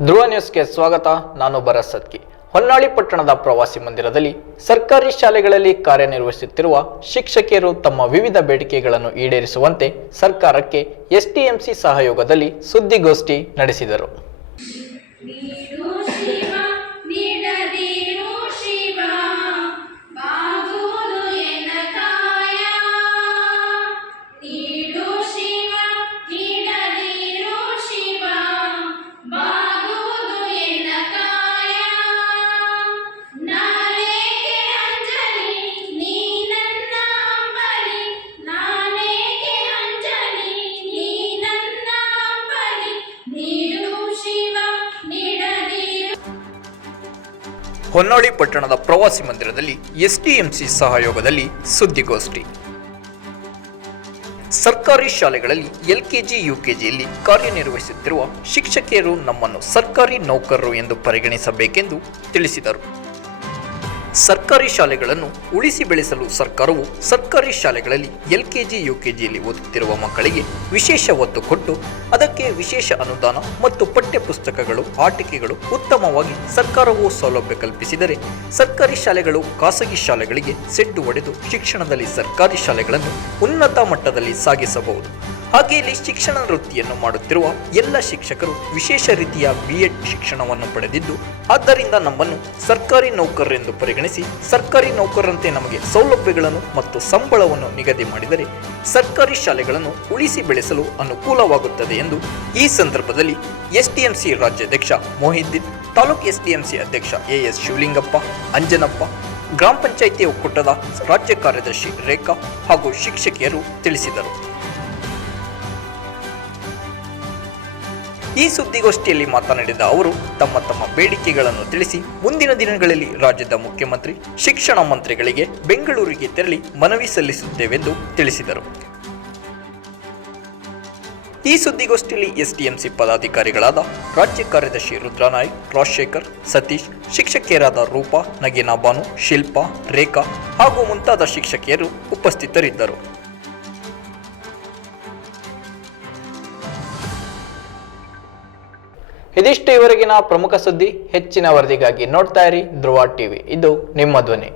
ನ್ಯೂಸ್ಗೆ ಸ್ವಾಗತ, ನಾನು ಬರ ಸತ್ಕಿ ಹೊನ್ನಾಳಿ ಪಟ್ಟಣದ ಪ್ರವಾಸಿ ಮಂದಿರದಲ್ಲಿ ಸರ್ಕಾರಿ ಶಾಲೆಗಳಲ್ಲಿ ಕಾರ್ಯನಿರ್ವಹಿಸುತ್ತಿರುವ ಶಿಕ್ಷಕಿಯರು ತಮ್ಮ ವಿವಿಧ ಬೇಡಿಕೆಗಳನ್ನು ಈಡೇರಿಸುವಂತೆ ಸರ್ಕಾರಕ್ಕೆ ಎಸ್ಟಿಎಂಸಿ ಸಹಯೋಗದಲ್ಲಿ ಸುದ್ದಿಗೋಷ್ಠಿ ನಡೆಸಿದರು. ಹೊನ್ನಾಳಿ ಪಟ್ಟಣದ ಪ್ರವಾಸಿ ಮಂದಿರದಲ್ಲಿ ಎಸ್ಡಿಎಂಸಿ ಸಹಯೋಗದಲ್ಲಿ ಸುದ್ದಿಗೋಷ್ಠಿ. ಸರ್ಕಾರಿ ಶಾಲೆಗಳಲ್ಲಿ ಎಲ್ಕೆಜಿ, ಯುಕೆಜಿಯಲ್ಲಿ ಕಾರ್ಯನಿರ್ವಹಿಸುತ್ತಿರುವ ಶಿಕ್ಷಕಿಯರು ನಮ್ಮನ್ನು ಸರ್ಕಾರಿ ನೌಕರರು ಎಂದು ಪರಿಗಣಿಸಬೇಕೆಂದು ತಿಳಿಸಿದರು. ಸರ್ಕಾರಿ ಶಾಲೆಗಳನ್ನು ಉಳಿಸಿ ಬೆಳೆಸಲು ಸರ್ಕಾರವು ಸರ್ಕಾರಿ ಶಾಲೆಗಳಲ್ಲಿ ಎಲ್ಕೆಜಿ, ಯುಕೆಜಿಯಲ್ಲಿ ಓದುತ್ತಿರುವ ಮಕ್ಕಳಿಗೆ ವಿಶೇಷ ಒತ್ತು ಕೊಟ್ಟು ಅದಕ್ಕೆ ವಿಶೇಷ ಅನುದಾನ ಮತ್ತು ಪಠ್ಯಪುಸ್ತಕಗಳು, ಆಟಿಕೆಗಳು ಉತ್ತಮವಾಗಿ ಸರ್ಕಾರವು ಸೌಲಭ್ಯ ಕಲ್ಪಿಸಿದರೆ ಸರ್ಕಾರಿ ಶಾಲೆಗಳು ಖಾಸಗಿ ಶಾಲೆಗಳಿಗೆ ಸೆಡ್ಡು ಒಡೆದು ಶಿಕ್ಷಣದಲ್ಲಿ ಸರ್ಕಾರಿ ಶಾಲೆಗಳನ್ನು ಉನ್ನತ ಮಟ್ಟದಲ್ಲಿ ಸಾಗಿಸಬಹುದು. ಹಾಗೆ ಇಲ್ಲಿ ಶಿಕ್ಷಣ ವೃತ್ತಿಯನ್ನು ಮಾಡುತ್ತಿರುವ ಎಲ್ಲ ಶಿಕ್ಷಕರು ವಿಶೇಷ ರೀತಿಯ ಬಿ ಎಡ್ ಶಿಕ್ಷಣವನ್ನು ಪಡೆದಿದ್ದು, ಆದ್ದರಿಂದ ನಮ್ಮನ್ನು ಸರ್ಕಾರಿ ನೌಕರರೆಂದು ಪರಿಗಣಿಸಿ, ಸರ್ಕಾರಿ ನೌಕರರಂತೆ ನಮಗೆ ಸೌಲಭ್ಯಗಳನ್ನು ಮತ್ತು ಸಂಬಳವನ್ನು ನಿಗದಿ ಮಾಡಿದರೆ ಸರ್ಕಾರಿ ಶಾಲೆಗಳನ್ನು ಉಳಿಸಿ ಬೆಳೆಸಲು ಅನುಕೂಲವಾಗುತ್ತದೆ ಎಂದು ಈ ಸಂದರ್ಭದಲ್ಲಿ ಎಸ್ಡಿಎಂಸಿ ರಾಜ್ಯಾಧ್ಯಕ್ಷ ಮೊಹಿದ್ದೀನ್ ತಾಲೂಕು ಎಸ್ಡಿಎಂಸಿ ಅಧ್ಯಕ್ಷ ಎ ಎಸ್ ಶಿವಲಿಂಗಪ್ಪ, ಅಂಜನಪ್ಪ, ಗ್ರಾಮ ಪಂಚಾಯಿತಿ ಒಕ್ಕೂಟದ ರಾಜ್ಯ ಕಾರ್ಯದರ್ಶಿ ರೇಖಾ ಹಾಗೂ ಶಿಕ್ಷಕಿಯರು ತಿಳಿಸಿದರು. ಈ ಸುದ್ದಿಗೋಷ್ಠಿಯಲ್ಲಿ ಮಾತನಾಡಿದ ಅವರು, ತಮ್ಮ ತಮ್ಮ ಬೇಡಿಕೆಗಳನ್ನು ತಿಳಿಸಿ ಮುಂದಿನ ದಿನಗಳಲ್ಲಿ ರಾಜ್ಯದ ಮುಖ್ಯಮಂತ್ರಿ, ಶಿಕ್ಷಣ ಮಂತ್ರಿಗಳಿಗೆ ಬೆಂಗಳೂರಿಗೆ ತೆರಳಿ ಮನವಿ ಸಲ್ಲಿಸುತ್ತೇವೆಂದು ತಿಳಿಸಿದರು. ಈ ಸುದ್ದಿಗೋಷ್ಠಿಯಲ್ಲಿ ಎಸ್ಡಿಎಂಸಿ ಪದಾಧಿಕಾರಿಗಳಾದ ರಾಜ್ಯ ಕಾರ್ಯದರ್ಶಿ ರುದ್ರನಾಯಕ್, ರಾಜಶೇಖರ್, ಸತೀಶ್, ಶಿಕ್ಷಕಿಯರಾದ ರೂಪಾ, ನಗೀನಾ ಬಾನು, ಶಿಲ್ಪಾ, ರೇಖಾ ಹಾಗೂ ಮುಂತಾದ ಶಿಕ್ಷಕಿಯರು ಉಪಸ್ಥಿತರಿದ್ದರು. ಇದಿಷ್ಟು ಇವರೆಗಿನ ಪ್ರಮುಖ ಸುದ್ದಿ ಹೆಚ್ಚಿನ ವರದಿಗಾಗಿ ನೋಡ್ತಾ ಇರಿ ಧ್ರುವ ಟಿವಿ. ಇದು ನಿಮ್ಮ ಧ್ವನಿ.